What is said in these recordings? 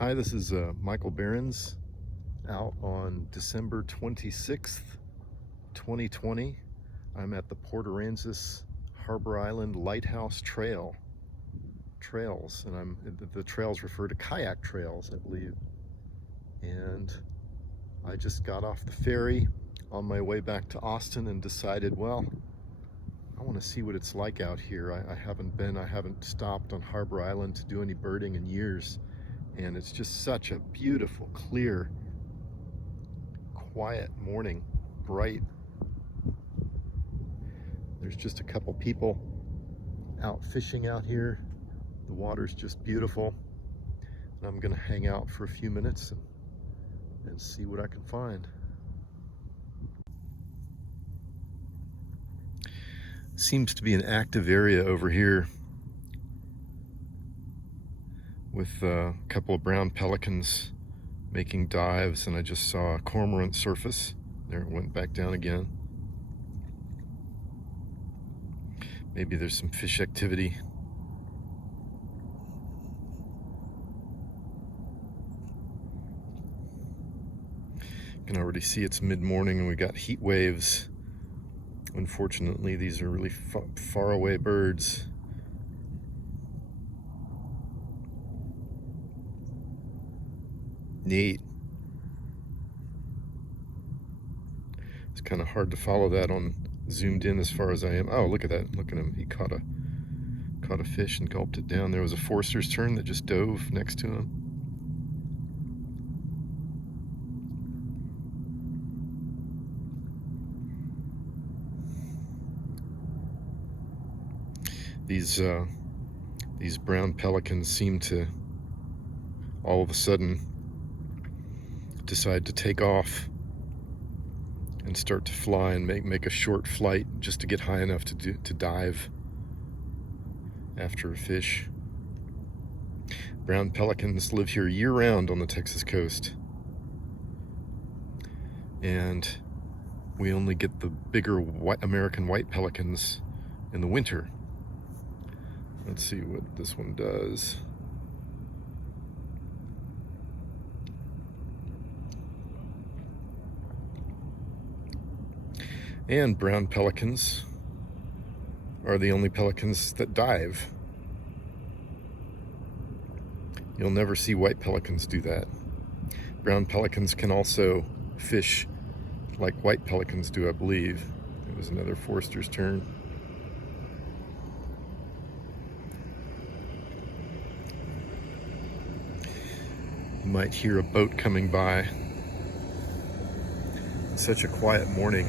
Hi, this is Michael Behrens out on December 26th, 2020. I'm at the Port Aransas Harbor Island Lighthouse trails, and the trails refer to kayak trails, I believe. And I just got off the ferry on my way back to Austin and decided, well, I want to see what it's like out here. I haven't stopped on Harbor Island to do any birding in years. And it's just such a beautiful, clear, quiet morning, bright. There's just a couple people out fishing out here. The water's just beautiful. And I'm gonna hang out for a few minutes and see what I can find. Seems to be an active area over here with a couple of brown pelicans making dives, and I just saw a cormorant surface. There it went back down again. Maybe there's some fish activity. You can already see it's mid-morning and we got heat waves. Unfortunately, these are really far away birds. Neat. It's kind of hard to follow that on zoomed in as far as I am. Oh, look at that. Look at him. He caught a fish and gulped it down. There was a Forster's tern that just dove next to him. These brown pelicans seem to all of a sudden decide to take off and start to fly and make a short flight just to get high enough to dive after a fish. Brown pelicans live here year-round on the Texas coast, and we only get the bigger American white pelicans in the winter. Let's see what this one does. And brown pelicans are the only pelicans that dive. You'll never see white pelicans do that. Brown pelicans can also fish like white pelicans do, I believe. It was another Forster's tern. You might hear a boat coming by. It's such a quiet morning.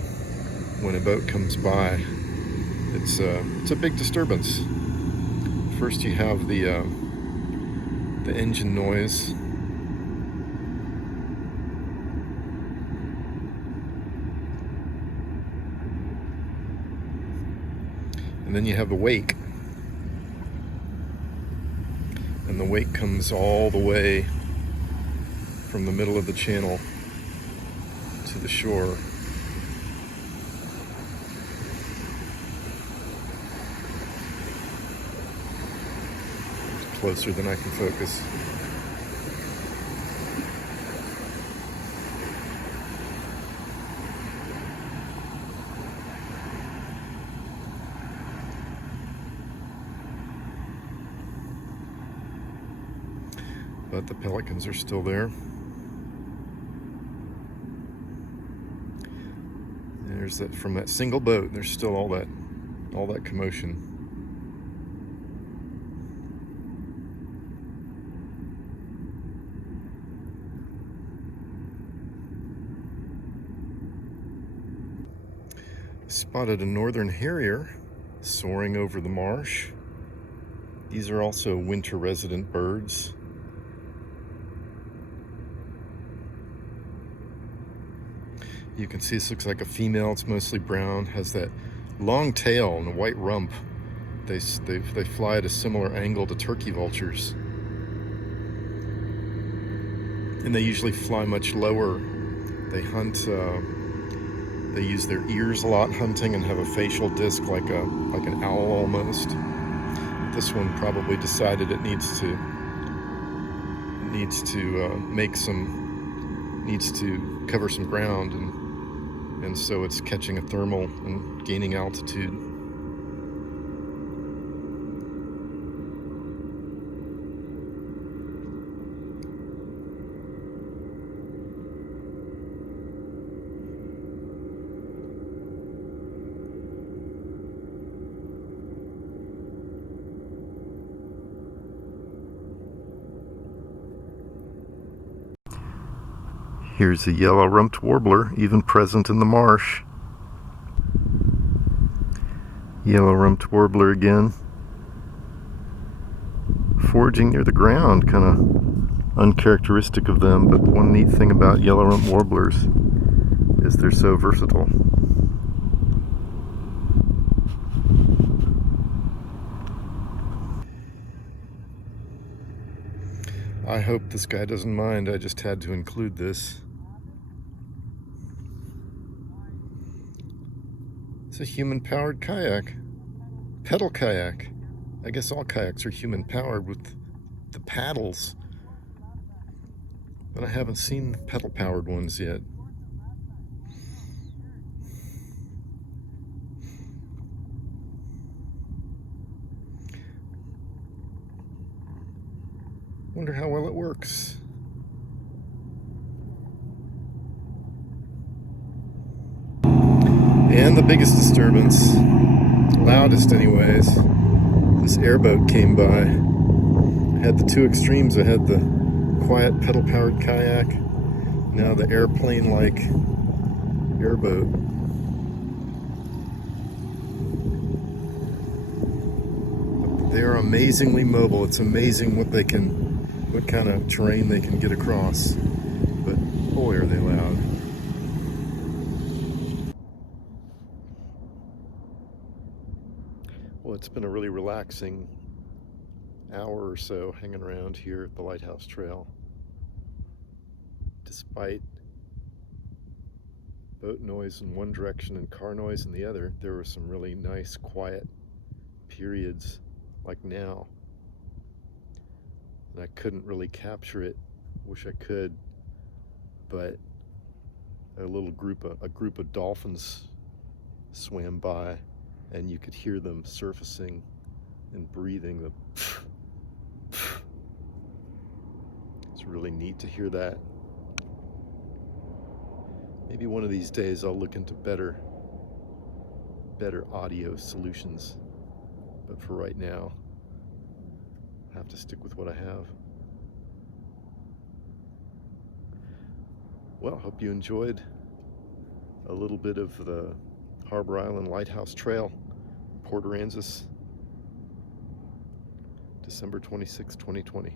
When a boat comes by, it's a big disturbance. First you have the engine noise. And then you have the wake. And the wake comes all the way from the middle of the channel to the shore. Closer than I can focus. But the pelicans are still there. There's that from that single boat. There's still all that commotion. Spotted a northern harrier soaring over the marsh. These are also winter resident birds. You can see this looks like a female. It's mostly brown, has that long tail and a white rump. They fly at a similar angle to turkey vultures. And they usually fly much lower. They hunt They use their ears a lot hunting and have a facial disc like an owl almost. This one probably decided it needs needs to needs to cover some ground, and so it's catching a thermal and gaining altitude. Here's a yellow-rumped warbler, even present in the marsh. Yellow-rumped warbler again. Foraging near the ground, kind of uncharacteristic of them, but one neat thing about yellow-rumped warblers is they're so versatile. I hope this guy doesn't mind, I just had to include this. It's a human-powered kayak. Pedal kayak. I guess all kayaks are human-powered with the paddles. But I haven't seen pedal-powered ones yet. Wonder how well it works. And the biggest disturbance, loudest anyways, this airboat came by. I had the two extremes. I had the quiet pedal-powered kayak, now the airplane-like airboat. They're amazingly mobile. It's amazing what kind of terrain they can get across. But boy, are they loud. Well, it's been a really relaxing hour or so hanging around here at the Lighthouse Trail. Despite boat noise in one direction and car noise in the other, there were some really nice, quiet periods like now. And I couldn't really capture it. Wish I could, but a group of dolphins swam by, and you could hear them surfacing and breathing. It's really neat to hear that. Maybe one of these days I'll look into better audio solutions, but for right now, I have to stick with what I have. Well, hope you enjoyed a little bit of the Harbor Island Lighthouse Trail, Port Aransas, December 26, 2020.